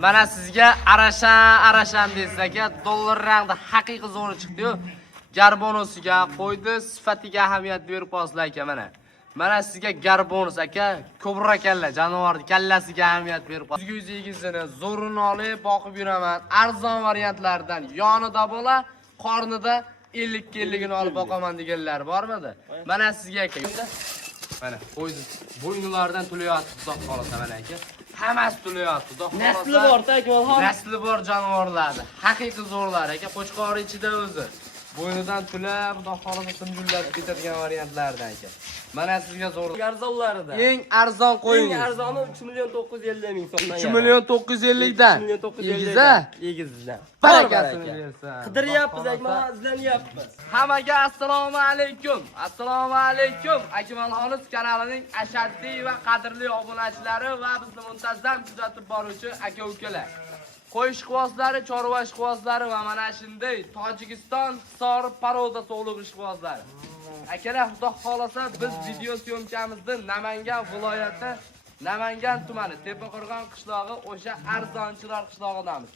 Mana sizga arashan desa aka, dollar rangda haqiqiy zo'ri chiqdi-yu. Garbonosiga qo'ydi, sifatiga ahamiyat berib qo'yasizlar aka mana. Mana sizga garbonos aka, ko'bra kalla, jonivorning kallasiga ahamiyat berib qo'yasiz. Yuzingizini zo'rini olib boqib yuraman. Arzon variantlardan yonida bo'la, qornida 50 kelligini olib boqaman deganlar bormidi? Mana sizga aka. Mana bo'yinlardan to'layapti, xudo xolasa mana aka. Hammasi to'layapti, xudo xolasa. Nasli bor, Akmalxon. Nasli bor jonivorlarni. Haqiqiy zo'rlar aka, qo'chqor ichida o'zi. Bo'ynidan tulab, xudo xolasa simjullab ketadigan variantlardan aka. Mana sizga zo'r Arzonlarida. eng arzon qo'yingiz. Eng arzoni 3.950.000 so'mdan. 3.950 dan. 3.950 egizdan. Barakasini bersin. Qidiryapmiz, Akmalxon, izlanyapmiz. Hammaga assalomu alaykum. Assalomu alaykum. Akmalxon kanalining ashaddiy va qadrli obunachilari va bizni muntazam kuzatib boruvchi aka-ukalar. Qo'y ishqibozlari, chorva ishqibozlari va mana shunday Tojikiston Hisor paroda to'g'liq ishqibozlari. Akalar, xudo xolasa biz video syomkamizni Namangan viloyati, Namangan tumani, Tepaqo'rg'on qishlog'i, o'sha arzonchilar qishlog'idamiz.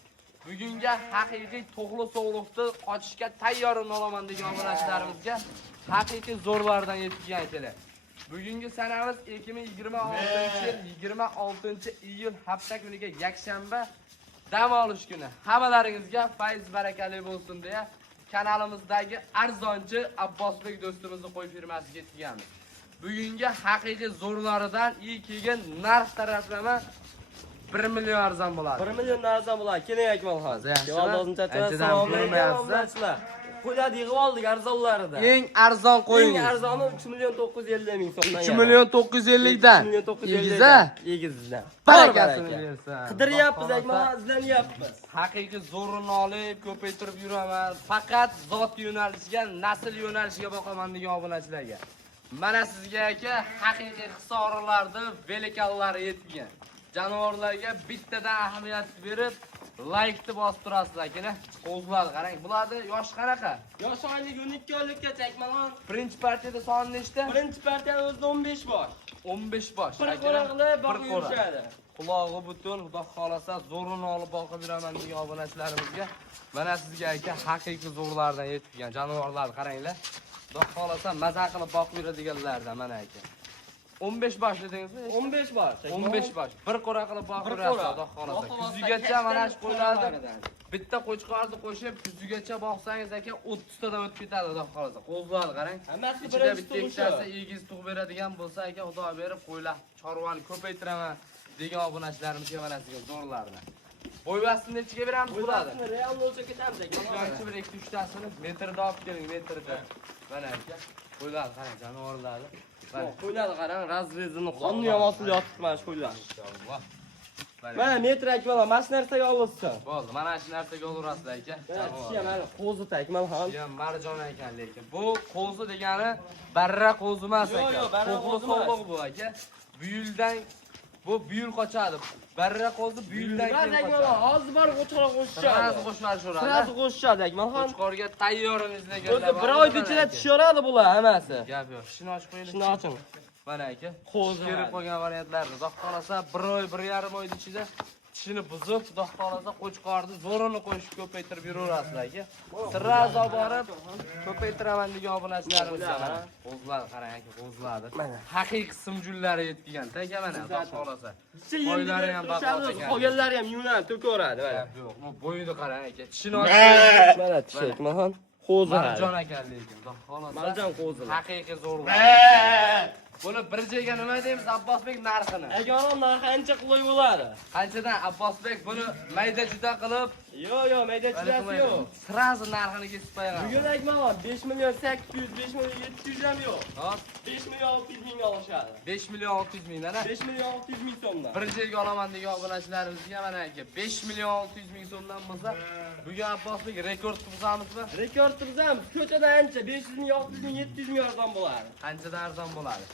Bugunga haqiqiy to'g'li so'g'liqni qochishga tayyorman olaman degan obunachilarimizga haqiqiy zo'rlardan yetgan aytaylar. Bugungi sanamiz 2026-yil 26-iyul hafta kuniga yakshanba dam olish kuni. Hammalaringizga fayz barakali bo'lsin deya kanalimizdagi arzonchi Abbosbek do'stimizni qo'y firmasiga yetganmiz. Bugungi haqiqiy zo'rlaridan kelgan narx taraflama 1 million arzon bo'ladi. 1 million arzon bo'ladi. Keling Akmalxon. Yaxshi. Qo'yadi yig'ib oldik arzonlarida. Eng arzon qo'yingiz. Eng arzoni 3.950.000 so'mdan. 3.950 dan. 3.950 egizdan. Barakasini bersin. Qidiryapmiz, Akmalxon, izlanyapmiz. Haqiqiy zo'rini olib ko'paytirib yuraman. Faqat zot yo'nalishiga, nasl yo'nalishiga boqaman degan obunachilarga. Mana sizga aka haqiqiy hisorlarni velikanlari yetgan. Jonivorlarga bittadan ahamiyat berib, like ni bosib turasizlar aka. Qo'zlar qarang, bularni yosh qanaqa? Yosh oylik 12 oylikgacha Akmalxon. Birinchi partiyada soni nechta? Birinchi partiyada o'zida 15 bosh. 15 bosh. Bir qo'ra qilib boqib yurishadi. Qulog'i butun, xudo xolasa zo'rini olib boqib yuraman degan obunachilarimizga mana sizga aka haqiqiy zo'rlardan yetgan jonivorlarni qaranglar. Xudo xolasa maza qilib boqib yuradiganlardan mana aka. 15 bosh dedingizmi? 15 bosh. 15 bosh. Bir qo'ra qilib boqib yurasiz, xudo xolasa. Kuzigacha mana shu qo'ylarni bitta qo'chqorni qo'shib kuzigacha boqsangiz aka 30 tadan o'tib ketadi, xudo xolasa. Qo'zlarni qarang. Hammasi Ichida birinchi bitta ikkitasi egiz tug'ib beradigan bo'lsa aka, xudo berib qo'ylar chorvani ko'paytiraman degan obunachilarimizga mana sizga zo'rlarni. Bo'yvasini nechiga beramiz bo'ladi? Real o'lchab ketamiz Akmalxon. Birinchi bir 2-3 tasini metrda olib keling, metrda. Mana aka. Qo'ylar qarang, jonivorlarni. Qo'ylarni qarang, razrezini qonni ham osilib yotibdi mana shu qo'ylar. Inshaalloh. Mana metr Akmalxon, mana shu narsaga olsin. Bo'ldi, mana shu narsaga olaverasizlar aka. Kishi ham mana qo'zi Akmalxon. Ham marjon ekan lekin. Bu qo'zi degani barra qo'zi emas aka. Yo'q, barra qo'zi emas. Bu aka. Buyuldan bu buyul qochadi. Barra qo'zi buyuldan keyin qochadi. Hozir bor qo'chqor qo'shishadi. Sirasi qo'shmashuradi. Sirasi qo'shishadi Akmalxon. Qo'chqorga tayyorimiz deganlar. O'zi bir oyda ichida tushaveradi bular hammasi. Gap yo'q. Shuni ochib qo'ying. Shuni oching. Mana aka. Qo'zi kelib qolgan variantlarni. Xudo xolasa 1 oy, 1,5 oy ichida tishini buzib, xudo xolasa qo'chqorni zo'rini qo'shib ko'paytirib yuraverasizlar aka. Sirraz olib borib ko'paytiraman degan obunachilarimizga mana. Qo'zlar qarang aka, qo'zlarni. Haqiqiy simjullari yetgan. Aka mana xudo xolasa. Qo'ylari ham baquvvat ekan. Qolganlari ham yunab to'kaveradi mana. Yo'q, bu bo'yini qarang aka. Tishini ochib. Mana tishi Akmalxon. Qo'zi. Marjon ekan lekin. Xudo xolasa. Marjon qo'zi. Haqiqiy zo'rlar. Buni bir joyga nima deymiz Abbosbek narxini? Agonim narxi ancha qulay bo'ladi. Qanchadan Abbosbek buni mayda juda qilib? Yo'q, maydachilasi yo'q. Sirazi narxini kesib qo'yaman. Bugun Akmalxon 5 million 800, 5 million 700 ham yo'q. Hop, 5 million 600 mingga olishadi. 5 million 600 ming mana. 5 million 600 ming so'mdan. Bir joyga olaman degan obunachilarimizga mana aka 5 million 600 ming so'mdan bo'lsa, bugun Abbosbek rekord tuzamizmi? Rekord tuzamiz. Ko'chada ancha 500 ming, 600 ming, 700 ming arzon bo'ladi. Qanchadan arzon bo'ladi?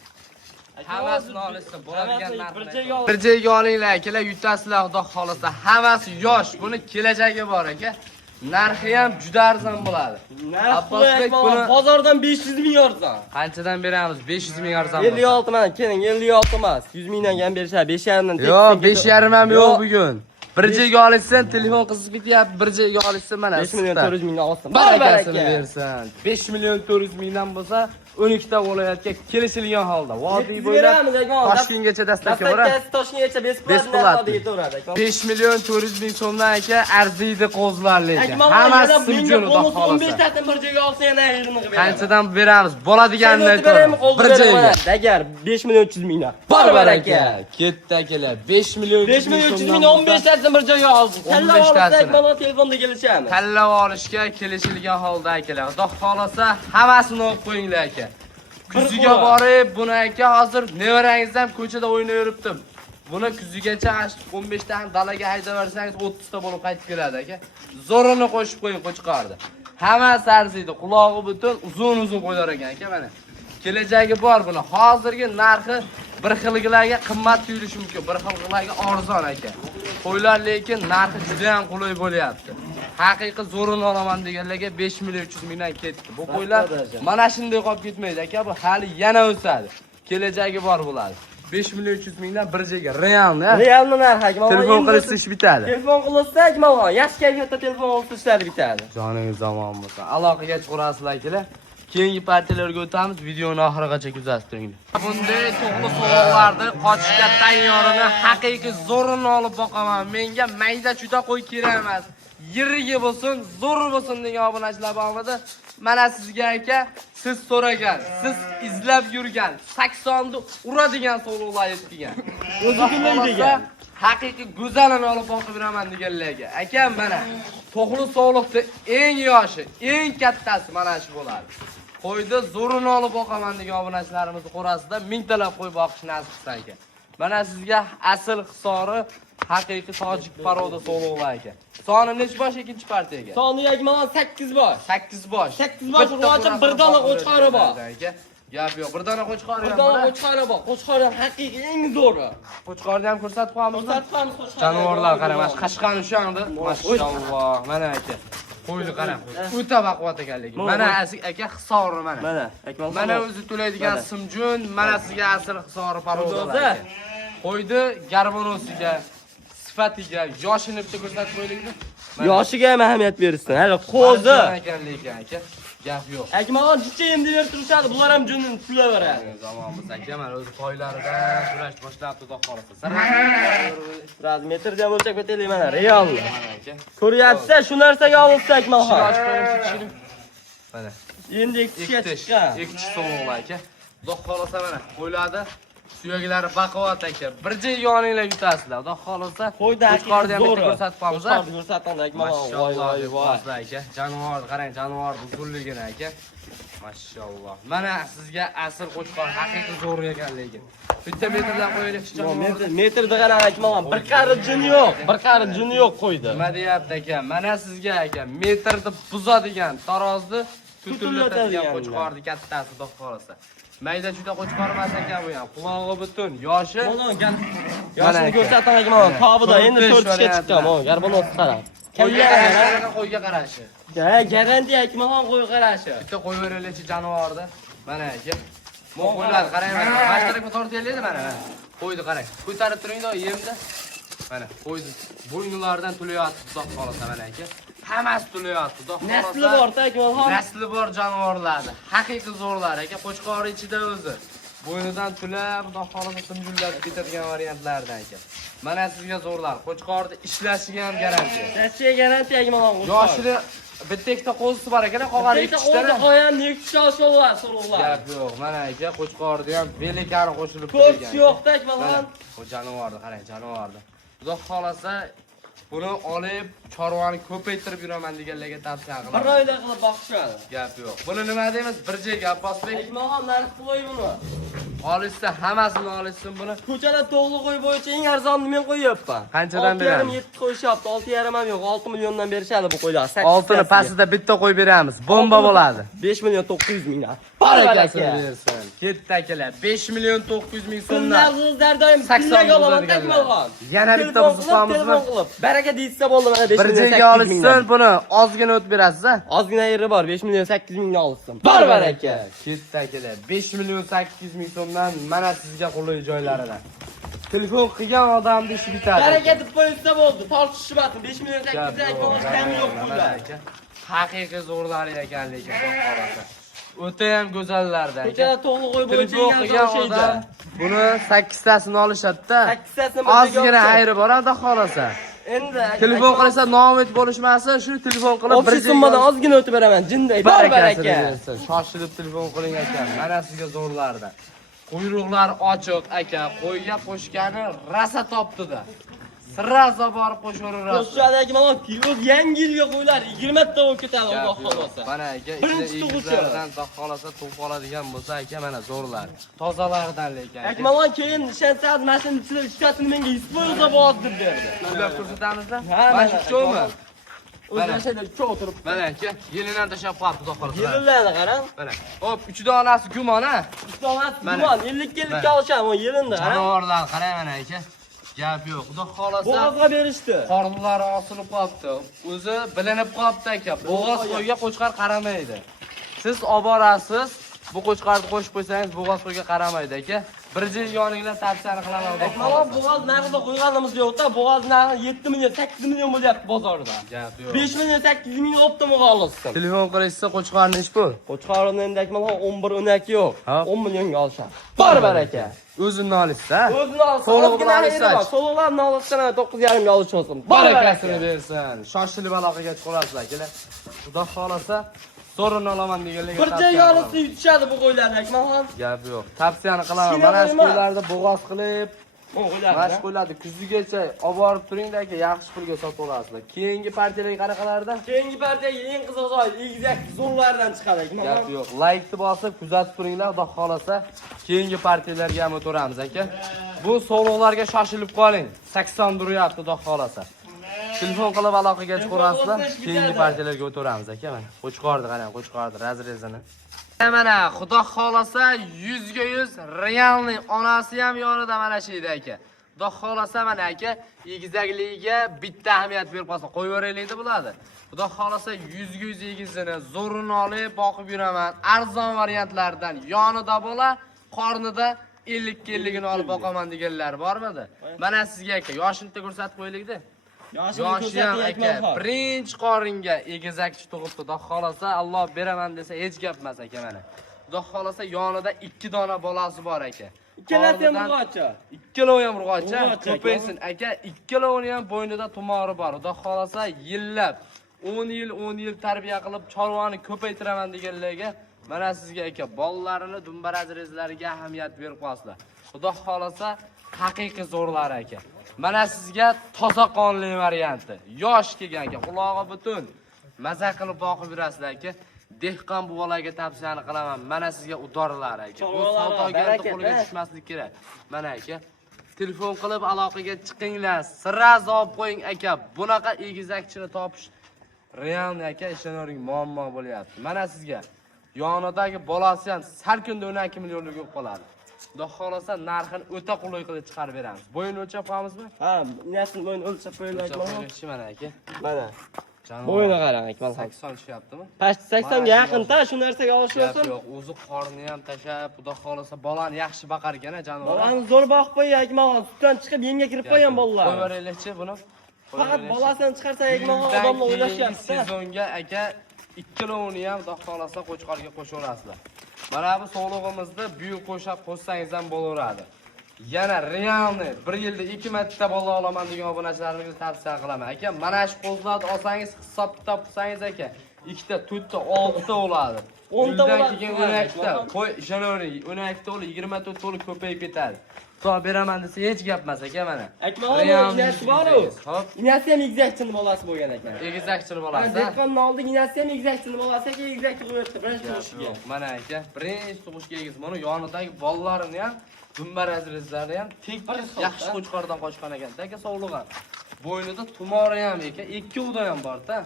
Hammasini olishsin, bo'ladigan narxni. Bir joyga olinglar akalar, yutasizlar xudo xolasa. Hammasi yosh, buni kelajagi bor aka. Narxi ham juda arzon bo'ladi. Abbosbek buni bozordan 500 ming arzon. Qanchadan beramiz? 500 ming arzon. 56 mana, keling 56 emas. 100 mingdan ham berishadi. 5,5 dan. Yo'q, 5,5 ham yo'q bugun. Bir joyga olishsin, telefon qizib ketyapti. Bir joyga olishsin mana. 5 million 400 mingdan olsin. Barakasini bersin. 5 million 400 mingdan bo'lsa, 12 ta viloyatga kelishilgan holda. Vodiy bo'ylab Toshkentgacha dastlabki bora. Toshkentgacha Besplatno yetaveradi. 5 million 400 ming so'mdan aka arziydi qo'zlar lekin. Hammasi Hammasi simjon simjon xudo 15 xolasa. tadan bir joyga olsa yana ayrini qilib beramiz. Qanchadan beramiz? Bo'ladiganini aytaman. Bir joyga. Agar 5 million 300 mingdan. Baraka. Ketdi akalar. 5 million 5 million 300 mingdan 15 tadan bir joyga olsin. 15 tasini. Mana telefonda kelishamiz. Tanlab olishga kelishilgan holda akalar. Xudo xolasa hammasini olib qo'yinglar aka. Kuziga borib, buni aka hozir nevarangiz ham ko'chada o'ynab yuribdim. Buni kuzigacha 15 tadan dalaga haydab bersangiz 30 ta bo'lib qaytib keladi aka. Zo'rini qo'shib qo'ying qo'chqorni. Hammasi arziydi. Qulog'i butun uzun qo'yar ekan aka mana. Kelajagi bor buni. Hozirgi narxi bir xilgilarga qimmat tuyulishi mumkin, bir xilgilarga arzon aka. Qo'ylar lekin narxi juda ham qulay bo'lyapti. Haqiqiy zo'rini olaman deganlarga 5 million 300 mingdan ketdi. Bu qo'ylar mana shunday qolib ketmaydi aka, bu hali yana o'sadi. Kelajagi bor bo'ladi. 5 million 300 mingdan bir joyga realni. Realni narxi akam. Telefon qilishsa ish bitadi. Telefon qilsa akam, yaxshi kayfiyatda telefon olsa ishlari bitadi. Joningiz zamon bo'lsa, aloqaga chiqarasizlar akalar. Keyingi partiyalarga o'tamiz, videoni oxirigacha kuzatib turinglar. Bunday to'g'ri savollarni qochishga tayyorini haqiqiy zo'rini olib boqaman. Menga mayda juda qo'y kerak emas. Yiriga bo'lsin, zo'r bo'lsin degan obunachilar bormidi? Mana sizga aka, siz so'ragan, siz izlab yurgan, 80 ni uradigan savollar yetgan. O'zi kunday degan. Haqiqiy go'zalini olib boqib beraman deganlarga. Akam mana to'g'ri sog'liqda eng yoshi, eng kattasi mana shu bo'ladi. Qo'yda zo'rini olib boqaman degan obunachilarimiz qorasida mingtalab qo'y boqish nasib qilsa aka. Mana sizga asl hisori haqiqiy tojik paroda so'lovlar aka. Soni necha bosh ikkinchi partiyaga? Soni yakmadan 8 bosh. 8 bosh. 8 bosh ro'cha bir dona qo'chqori bor. Gap yo'q, bir dona qo'chqori Bir ham dona bor. qo'chqori bor. Qo'chqori haqiqiy eng zo'ri. Qo'chqorni ham ko'rsatib qo'yamiz. Ko'rsatamiz qo'chqori. Jonivorlar qaramas, qashqani o'shanda. Mashalloh, mana aka. Qo'yni qarang. O'ta baquvvat ekanligi. Mana aka hisori mana. Mana, akmal. Mana o'zi to'laydigan simjun, mana sizga asl hisori parodalar. Qo'ydi garbonosiga, sifatiga, yoshini bitta ko'rsatib qo'yaylikmi? Yoshiga ham ahamiyat bersin. Hali qo'zi. ekanligi aka. Gap yo'q. Akmal jichayim deb turishadi. Bular ham junni tulaveradi. Zamonimiz aka mana o'zi toylaridan kurash boshlabdi xudo xolasa. Razmetrga o'lchab ketaylik mana, realni. Mana aka. Ko'ryapsiz, shu narsaga olsa Akmal. Mana. Endi ikkisiga chiqqan. Ikki so'g'lar aka. Xudo xolasa mana qo'yladi. Suyaklari baquvvat aka. Bir joyga yoninglar yutasizlar. Xudo xolasa qo'chqorni ham bitta ko'rsatib qo'yamiz. Qo'chqorni ko'rsatamiz Akmal. Voy voy voy. aka. Jonivorni qarang, jonivorni uzunligini aka. Mashalloh. Mana sizga asl qo'chqor haqiqiy zo'r ekanligi. Bitta metrdan qo'yaylik jonivorni. Metrda qarang Akmal. Bir qari juni yo'q. Bir qari juni yo'q qo'ydi. Nima deyapti aka? Mana sizga aka metrni buzadigan tarozni tutiladigan qo'chqorni kattasi xudo xolasa. Mayda juda qo'chqor emas ekan bu ham. Qulog'i butun, yoshi. Yoshini ko'rsataman Akmal. Tobida endi 4 ishga chiqqan. Mana garbonos qarang. Qo'yga qarashi. Garantiya Akmal qo'y qarashi. Bitta qo'yveraylikchi jonivorni. Mana aka. Mo qo'ylar qarang mana. Mashtarga tortaylik mana. Qo'yni qarang. Ko'tarib turingda yemda. Mana qo'yni bo'ynilaridan tulayapti xudo xolasa mana aka. Hammasi tulayapti xudo xolasa. Nasli bor-da Akmal. Nasli bor jonivorlarni. Haqiqiy zo'rlar aka. Qo'chqori ichida o'zi. Bo'ynidan tulab, xudo xolasa simjullar ketadigan variantlardan aka. Mana sizga zo'rlar. Qo'chqorni ishlashiga ham garantiya. Ishlashiga garantiya Akmal. Yoshini bitta ikkita qo'zisi bor ekan, qolgani ikkita. Bitta qo'zi qo'yan, ikkita shoshlar, so'rg'lar. Gap yo'q. Mana aka qo'chqorni ham belikari qo'shilib Ko'ps yo'qda Akmal. Bu jonivorni qarang, jonivorni. Xudo xolasa buni olib chorvani ko'paytirib yuraman deganlarga tavsiya Bir qilaman. oyda qilib boqishadi. Gap yo'q. Buni nima deymiz? Bir joyga Abbosbek Akmal narx qo'y buni. olishsa hammasini olishsin buni. Ko'chada to'g'ri qo'y bo'yicha eng arzonni men qo'yapman. Qanchadan beramiz? 7 qo'yishyapti. 6,5 ham yo'q. 6 milliondan berishadi bu qo'ylar. Oltini pastida bitta qo'y beramiz. Bomba bo'ladi. 5 million 900 mingdan. Barakasini bersin. Ketdi akalar. 5 million 900 ming so'mdan. Sizlar doim 80 olaman Akmalxon. Yana bitta buzib Baraka deysa bo'ldi mana 5 bir million. joyga olishsin buni ozgina o'tib berasiz a? Ozgina yeri bor. 5 million 800 mingdan olsin. Baraka. Ketdi akalar. 5 million 800 ming so'mdan mana sizga qulay joylaridan. Telefon qilgan odamning ishi bitadi. Baraka deb qo'ysa bo'ldi. Tortishmasin. 5 million 800 aytmoq kami yo'q pullar. Haqiqiy zo'rlar ekan lekin bu qarasa. O'ta ham go'zallardan. Ko'chada to'g'ri qo'yib Telefon qilgan odam buni 8 tasini olishadi-da. 8 tasini ozgina ayri boradi xolasa. Endi telefon qilsa nomid bo'lishmasin, shu telefon qilib bir summadan ozgina o'tib beraman. Jinday bor baraka. Shoshilib telefon qiling ekan. Mana sizga zo'rlarda. Quyruqlar ochiq ekan. Qo'yga qo'shgani rasa topdi-da. Sirrazo borib qo'shaveradi. Qo'shadagi mana kilo yangi yilga qo'ylar 20 ta bo'lib ketadi Alloh xolosa. Mana aka, birinchi tug'uvchilardan xolasa tug'ib oladigan bo'lsa aka mana zo'rlar. Tozalardan lekin. Akmalon keyin nishansaz mashina ichida ishlatini menga ispo'yza bo'z deb berdi. Ular ko'rsatamizda? Mana shu cho'mi? O'zlashada cho o'tirib. Mana aka, yelinan tashab qo'yibdi xudo xolasa. Yelinlarni qarang. Mana. Hop, 3 donasi gumon-a? 3 donasi gumon, 50 olisham, o yelinda. Janovorlar qarang mana aka. Gap yo'q. Xudo xolasa. Bo'g'ozga berishdi. Qornlari osilib qolibdi. O'zi bilinib qolibdi aka. Bo'g'oz qo'yga qo'chqar qaramaydi. Siz olib borasiz, bu qo'chqarni qo'shib qo'ysangiz bo'g'oz qo'yga qaramaydi aka. Bir yil yoninglar tavsiyani qilaman. Mana bo'g'oz narxida qo'yganimiz yo'q-da, bo'g'oz narxi 7 million, 8 million bo'lyapti bozorda. Gap yo'q. 5 million, 8 million optimiga olsin. Telefon qilishsa qo'chqarni ish bu. Qo'chqarni endi akmalon 11 12 yo'q. 10 millionga olishadi. Bor baraka. O'zini olishsa. O'zini olsa, so'lg'larni olishdan 9.5 ga olish olsin. Barakasini bersin. Shoshilib aloqaga chiqasizlar, kelar. Xudo xolasa so'rini olaman deganlarga. Bir joyga olsa yutishadi bu qo'ylarni akmalon. Gap yo'q. Tavsiyani qilaman. Mana shu qo'ylarni bo'g'oz qilib, mana shu qo'ylarni kuzigacha olib borib turingda aka, yaxshi pulga sotib olasizlar. Keyingi partiyalarga qanaqalarda? Keyingi partiyaga eng qiziq joy egizak zo'rlardan chiqadi akmalon. Gap yo'q. Like bosib kuzatib turinglar, xudo xolasa keyingi partiyalarga ham o'tiramiz aka. Bu so'rovlarga shoshilib qoling. 80 duryapti, xudo xolasa. Telefon qilib aloqaga chiqarasizlar, keyingi partiyalarga o'tiramiz aka. Mana qo'chqordi, qarang, qo'chqordi razrezini. Mana xudo xolasa 100 ga 100 realniy onasi ham yonida mana shu edi aka. Xudo xolasa mana aka egizakligiga bitta ahamiyat berib qolsa qo'yaveraylik bo'ladi. Xudo xolasa 100 ga 100 egizini zo'rini olib boqib yuraman. Arzon variantlardan yonida bola, qornida 50 kelligini olib boqaman deganlar bormidi? Mana sizga aka yoshini ko'rsatib qo'yaylik-da. Yoshi ham aka birinchi qoringa egizakchi tug'ibdi. Xudo xolasa Alloh beraman desa hech gap emas aka mana. Xudo xolasa yonida 2 dona bolasi bor aka. Ikkalasi ham urg'ochi. Ikkalovi ham urg'ochi. Ko'paysin aka, ikkalovini ham bo'ynida tumori bor. Xudo xolasa yillab 10 yil tarbiya qilib chorvani ko'paytiraman deganlarga mana sizga aka bolalarini dumbarazrezlariga ahamiyat berib qo'yasizlar. Xudo xolasa haqiqiy zo'rlar aka. Mana sizga toza qonli varianti. Yosh kelgan aka, qulog'i butun. Maza qilib boqib yurasizlar aka. Dehqon buvalarga tavsiyani qilaman. Mana sizga udorlar aka. Bu savdogarning qo'liga tushmaslik kerak. Mana aka, telefon qilib aloqaga chiqinglar. Sirraz olib qo'ying aka. Bunaqa egizakchini topish realni aka, ishonavering muammo bo'lyapti. Mana sizga yonidagi bolasi ham salkunda 12 millionlik bo'lib qoladi. Xudo xolasa narxini o'ta qulay qilib chiqarib beramiz. Bo'yini o'lchab qo'yamizmi? Ha, nasl bo'yini o'lchab qo'yiladi. Mana aka. Mana. Bo'yini qarang akmal. 80 tushyaptimi? Past 80 ga yaqin-da, shu narsaga olishyapsan. Yo'q, o'zi qorni ham tashab, xudo xolasa bolani yaxshi baqar ekan-a jonivor. Bolani zo'r boqib qo'y akmal, sutdan chiqib yemga kirib qo'ygan bolalar. Qo'yaveraylikchi buni. Faqat bolasini chiqarsa akmal odamlar o'ylashyapti. Sezonga aka ikkalovini ham xudo xolasa qo'chqorga qo'shaverasizlar. Mana bu sog'lig'imizda buyuk qo'shab qo'ysangiz ham bo'laveradi. Yana realni 1 yilda 2 marta bola olaman degan obunachilarimizga tavsiya qilaman. Aka, mana shu qo'zlarni olsangiz, hisob kitob qilsangiz aka, 2 ta, 4 ta, 6 ta bo'ladi. 10 ta bo'ladi. Keyin 12 ta. Qo'y, ishonavering, 12 ta, 24 ta ko'payib ketadi. Hisob beraman desa hech gap emas aka mana. Akmal, inasi bor-ku. Hop. Inasi ham egizakchini bolasi bo'lgan ekan. Egizakchini bolasi. Dehqonni oldik, inasi ham egizakchini bolasi aka, egizakni qo'yibdi, birinchi tug'ishga. Mana aka, birinchi tug'ishga egiz. Mana yonidagi bolalarini ham dumbarazrizlari ham tekis yaxshi qo'chqordan qochgan ekan. Aka sog'lig'i. Bo'ynida tumori ham ekan, 2 uda ham bor-da.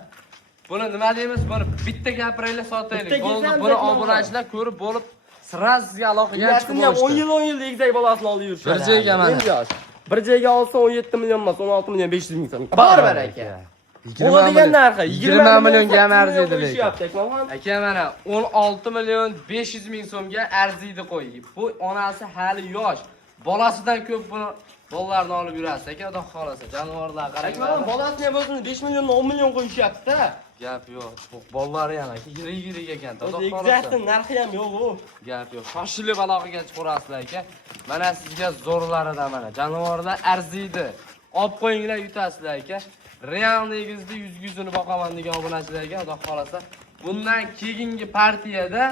Buni nima deymiz? Buni bitta gapiraylik, sotaylik. Buni obunachilar ko'rib bo'lib sirraz sizga aloqaga chiqib bo'lishdi. 10 yil egizak bolasini olib yurishadi. Bir joyga mana. Bir joyga olsa 17 million emas, 16 million 500 ming so'm. Bor aka. 20 degan narxi 20 millionga ham arziydi lekin. Aka mana 16 million 500 ming so'mga arziydi qo'y. Bu onasi hali yosh. Bolasidan ko'p buni Bollarni olib yurasiz aka, xudo xolasa. Jonivorlar qarang. Akmalxon bolasini ham o'zini 5 million 10 million qo'yishyapti. Gap yo'q. Bollari ham aka, yirik ekan, xudo O'zi xolasa. egizakning narxi ham yo'q u. Gap yo'q. Shoshilib aloqaga chiqarasizlar aka. Mana sizga zo'rlaridan mana. Jonivorlar arziydi. Olib qo'yinglar, yutasizlar aka. Real negizda yuzini boqaman degan obunachilarga, xudo xolasa. Bundan keyingi partiyada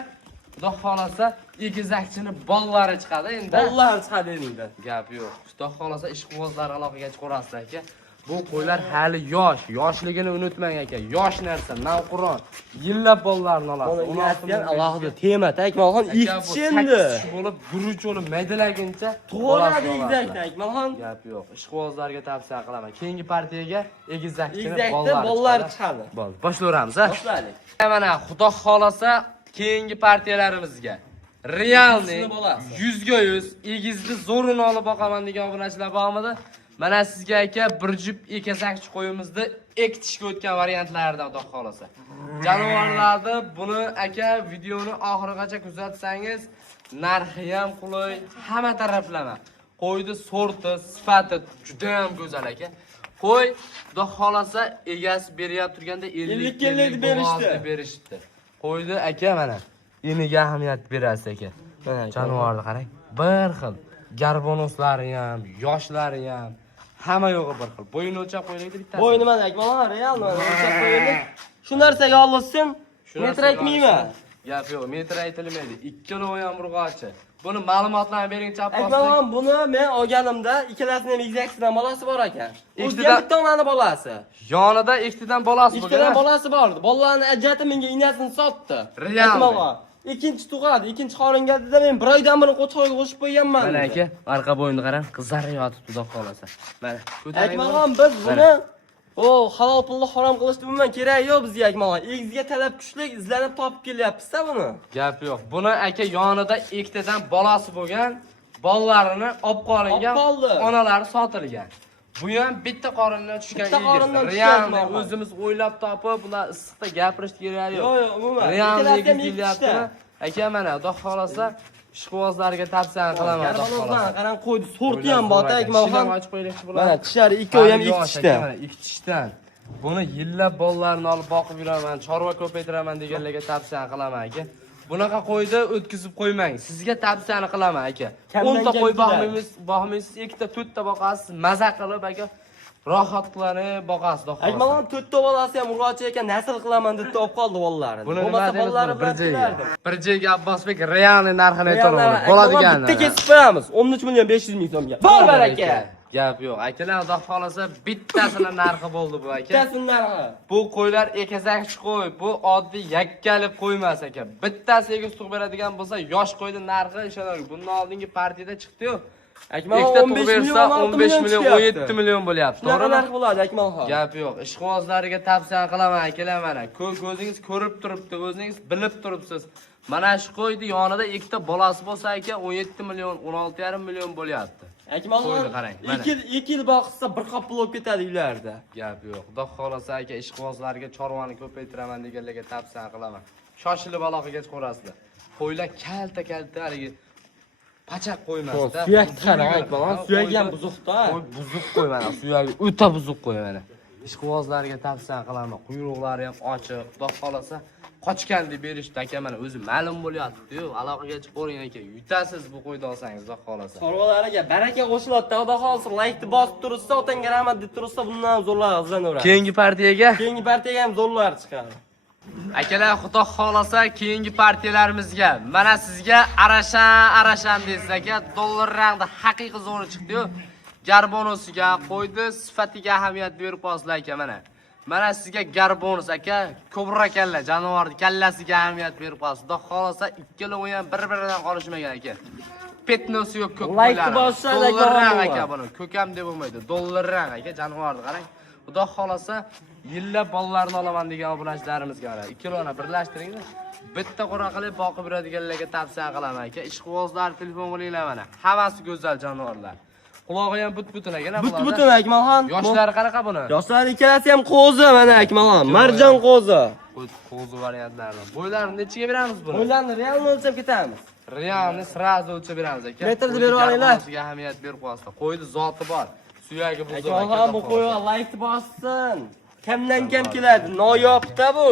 xudo xolasa egizakchini bollari chiqadi endi. Bollar chiqadi endi. Gap yo'q. Xudo xolasa ishqibozlar aloqaga chiqarasizlar aka. Bu qo'ylar hali yosh, yoshligini unutmang aka. Yosh narsa, navqiron. Yillab bollarni olasiz. Uni aytgan alohida tema Akmalxon ikkichi endi. Bo'lib, guruch olib maydalaguncha To'g'radi egizakni Akmalxon. Gap yo'q. Ishqibozlarga tavsiya qilaman. Keyingi partiyaga egizakchini Egizakda bollar chiqadi. Bo'ldi. Boshlayveramiz, ha? Boshladik. Mana xudo xolasa keyingi partiyalarimizga Realni 100 egizli zo'rini olib boqaman degan obunachilar bormidi? Mana sizga aka bir jup ekazakchi qo'yimizni ekitishga o'tgan variantlardan xudo xolasa. Jonivorlarni buni aka videoni oxirigacha kuzatsangiz, narxi ham qulay, hamma taraflama. Qo'ydi sorti, sifati juda ham go'zal aka. Qo'y xudo xolasa egasi beryapti turganda 50 kellik berishdi. Qo'ydi aka mana. Iniga ahamiyat berasiz aka. Jonivorni qarang. Bir xil. Garbonoslari ham, yoshlari ham hamma yo'g'i bir xil. Bo'yini o'lchab qo'yaylik bittasi. Bo'yni mana Akmalxon real mana o'lchab qo'yaylik. Shu narsaga olsin, metr aytmayman. Gap yo'q, metr aytilmaydi. 2 kilo ham urg'ochi. Buni ma'lumotlarni bering chap postga. Akmalxon buni men olganimda ikkalasining ham egizakchidan bolasi bor ekan. O'ziga bitta onani bolasi. Yonida ikkitadan bolasi bo'lgan. Ikkitadan bolasi bor. Bolalarni ajratib menga inasini sotdi. Akmalxon ikkinchi tug'adi, ikkinchi xoringada men bir oydan beri qo'chqorga qo'shib qo'yganman. Mana aka, arqa bo'yinni qarang, qizarib yotibdi xudo xolasa. Mana, Akmalxon biz buni halol pulni harom qilishni umuman keragi yo'q bizga Akmalxon. Egizga talab kuchli, izlanib topib kelyapsiz-a buni. Gap yo'q. Buni aka yonida ikkitadan bolasi bo'lgan, bollarini olib qolingan, onalari sotilgan. Bu ham bitta qorindan tushgan egiz. Realni o'zimiz o'ylab topib, bular issiqda gapirish keragi yo'q. Yo'q, umuman. Realni egizyapti. Aka mana, xudo xolasa ishqibozlarga tavsiya qilaman. Garbanozlarni qarang, qo'ydi, sorti ham bor Akmalxon. Ochib qo'ylikchi bo'ladi. Mana tishlari ikkovi ham ikkitishda. Mana ikkitishdan. Buni yillab bollarni olib boqib yuraman, chorva ko'paytiraman deganlarga tavsiya qilaman aka. Bunaqa qo'ydi o'tkazib qo'ymang. Sizga tavsiyani qilaman aka. 10 ta qo'y boqmaysiz, 2 ta 4 ta boqasiz, maza qilib aka. Rohat qilib boqasiz, xudo xolasa. Akmalxon 4 ta bolasi ham urg'ochi ekan, nasl qilaman deb olib qoldi bolalarni. Bo'lmasa bolalari bilan kelardi. Bir joyga Abbosbek realni narxini aytolmaydi. Bo'ladigan. Bitta kesib qo'yamiz. 13 million 500 ming so'mga. Bor baraka. Gap yo'q. Akalar xudo xolasa bittasini narxi bo'ldi bu aka. Bittasini narxi. Bu qo'ylar ekazakchi qo'y. Bu oddiy yakkalik qo'y emas aka. Bittasiga suq beradigan bo'lsa, yosh qo'ydi narxi ishonavering. Bundan oldingi partiyada chiqdi-yu. Akmalxon 15 million 15 million 17 million bo'lyapti. To'g'ri narx bo'ladi Akmalxon. Gap yo'q. Ishqibozlarga tavsiya qilaman akalar mana. Ko'zingiz ko'rib turibdi, o'zingiz bilib turibsiz. Mana shu qo'ydi yonida ikkita bolasi bo'lsa aka 17 million 16,5 million bo'lyapti. Akmalxon 2 yil boqsa bir qop pul olib ketadi uylarda. Gap yo'q. Xudo xolasa aka ishqibozlarga chorvani ko'paytiraman deganlarga tavsiya qilaman. Shoshilib aloqaga chiqarasizlar. Qo'ylar kalta haligi pachaq qo'ymasda. Suyakni qarang Akmalxon, suyagi ham buzuqda. Qo'y buzuq qo'y mana, suyagi o'ta buzuq qo'y mana. Ishqibozlarga tavsiya qilaman. Quyruqlari ham ochiq. Xudo xolasa qochgan deb berishdi aka mana o'zi ma'lum bo'lyapti-yu. Aloqaga chiqoring aka. Yutasiz bu qo'yni olsangiz, xudo xolasa. Chorvalariga baraka qo'shiladi. Xudo xolasa like-ni bosib tursa, otangga rahmat deb tursa, bundan zo'rlar izlanaveradi. Keyingi partiyaga ham zo'rlar chiqadi. Akalar, xudo xolasa keyingi partiyalarimizga mana sizga arashan deysiz aka, dollar rangda haqiqiy zo'ri chiqdi-yu. Garbonosiga qo'ydi, sifatiga ahamiyat berib qo'yasizlar aka mana. Mana sizga garbonos aka, ko'bra kalla, jonivorning kallasiga ahamiyat berib qo'yasiz. Xudo xolasa ikkalovi ham bir-biridan qolishmagan aka. Petnosi yo'q ko'k qo'ylar. Dollar rang aka buni, ko'kam deb bo'lmaydi. Dollar rang aka, jonivorni qarang. Xudo xolasa yillab bolalarni olaman degan obunachilarimizga mana ikkaloni birlashtiringlar. Bitta qora qilib boqib yuradiganlarga tavsiya qilaman aka. Ishqibozlar telefon qilinglar mana. Hammasi go'zal jonivorlar. Qulog'i ham but-butun ekan. But-butun Akmalxon. Yoshlari qanaqa buni? Yoshlari ikkalasi ham qo'zi mana Akmalxon. Marjon qo'zi. Qo'zi variantlarni. Bo'ylarini nechiga beramiz buni? Bo'ylarni realni o'lchab ketamiz. Realni sразу o'lchab beramiz aka. Metrni berib olinglar. Sizga ahamiyat berib qo'yasizlar. Qo'yni zoti bor. Suyagi buzuq Aka ham bu qo'yga like bossin. Kimdan kim keladi? Noyobda bu.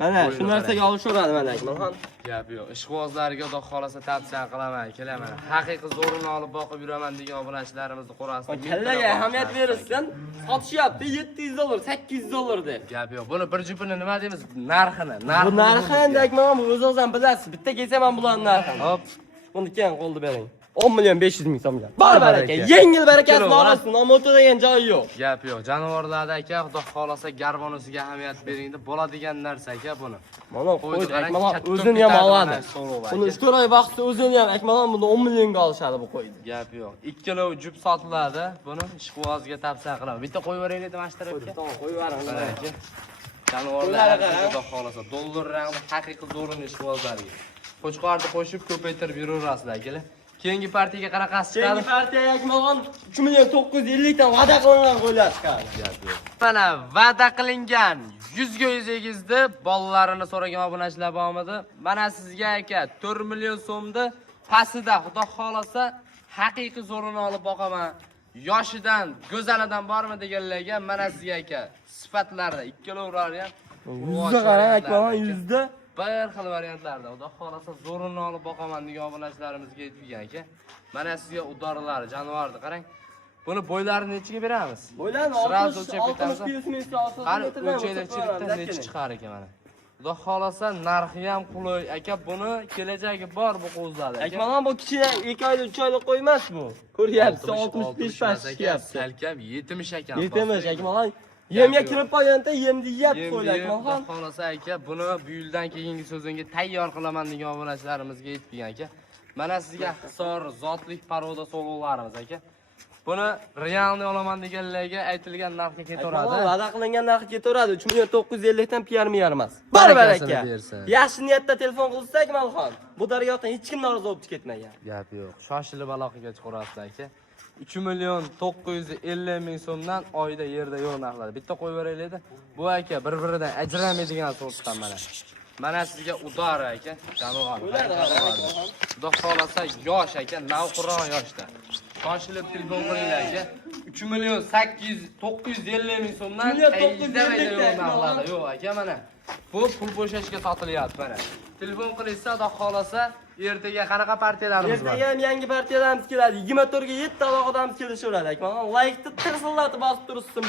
Mana shu narsaga olishaveradi mana Akmalxon. Gap yo'q. Ishqibozlarga xudo xolasa tavsiya qilaman. Kelaman. Haqiqiy zo'rini olib boqib yuraman degan obunachilarimizni qo'rasizlar. Kallaga ahamiyat berilsin. Sotishyapti $700, $800 deb. Gap yo'q. Buni bir jupini nima deymiz? Narxini. Bu narxini Akmalxon bu o'zingizdan bilasiz. Bitta kelsa ham bularning narxini. Hop. Buni keyin qo'lda bering. 10.500.000 so'mga. Bor baraka. Yengil barakasini olasiz. Nomoto degan joyi yo'q. Gap yo'q. Jonivorlarda aka, xudo xolasa garbonosiga ahamiyat bering deb bo'ladigan narsa aka buni. Mana qo'y Akmalxon o'zini ham oladi. Buni 3 oy vaqtda o'zini ham Akmalxon buni 10 millionga olishadi bu qo'yni. Gap yo'q. 2 kilo jup sotiladi. Buni ishqibozga tavsiya qilaman. Bitta qo'yib yuboraylik deb mana shu tarafga. To'g'ri, qo'yib yuboring aka. Jonivorlar xudo xolasa dollar rangli haqiqiy zo'rini ishqibozlarga. Qo'chqorni qo'shib ko'paytirib yuraverasizlar akalar. Keyingi partiyaga qanaqasi chiqadi? Keyingi partiyaga Akmalxon 3.950 dan va'da qilingan qo'ylar chiqadi. Mana va'da qilingan 100 ga 100 egizdi. Bolalarini so'ragan obunachilar bormidi? Mana sizga aka 4 million so'mni pastida xudo xolasa haqiqiy zo'rini olib boqaman. Yoshidan, go'zalidan bormi deganlarga mana sizga aka sifatlarda ikkalovlari ham 100 ga qarang Akmalxon 100 da. Bir xil variantlarda xudo xolasa zo'rini olib boqaman degan obunachilarimizga yetgan aka. Mana sizga udorlari, jonivorni qarang. Buni bo'ylarini nechiga beramiz? Bo'ylarni 65 metrga olsangiz qani o'lchaylikchilikda nechi chiqar ekan mana. Xudo xolasa narxi ham qulay aka. Buni kelajagi bor bu qo'zlarda aka. Akmalxon bu kichkina 2 oylik 3 oylik qo'y emas bu. Ko'ryapsiz 65 past chiqyapti. Salkam 70 ekan. 70 Akmalxon. Yemga kirib qo'yganda yemni yeb qo'ylar Akmalxon. Xudo xolasa aka buni bu yildan keyingi so'zingga tayyor qilaman degan obunachilarimizga yetgan aka. Mana sizga hisor zotlik paroda so'lovlarimiz aka. Buni realni olaman deganlarga aytilgan narxga ketaveradi. Va'da qilingan narxga ketaveradi. 3.950 dan piyarmi yarmas. Barbar aka. Yaxshi niyatda telefon qilsa Akmalxon, bu daryodan hech kim norozi bo'lib ketmagan. Gap yo'q. Shoshilib aloqaga chiqarasizlar aka. 3.950.000 so'mdan oyda yerda yo'q narxlar. Bitta qo'yib beraylik-da. Bu aka bir-biridan ajramaydigan sortdan mana. Mana sizga udor aka, janovar. Xudo xolasa yosh aka, navqiron yoshda. Shoshilib telefon qilinglar aka. 3.800.950.000 so'mdan narxlarda yo'q aka mana. Bu pul bo'shashga sotilyapti mana. Telefon qilishsa, xudo xolasa ertaga qanaqa partiyalarimiz bor? Ertaga ham yangi partiyalarimiz keladi. 24 ga 7 aloqadamiz kelishaveradi. Akmalxon, like-ni tirsillatib bosib tursin.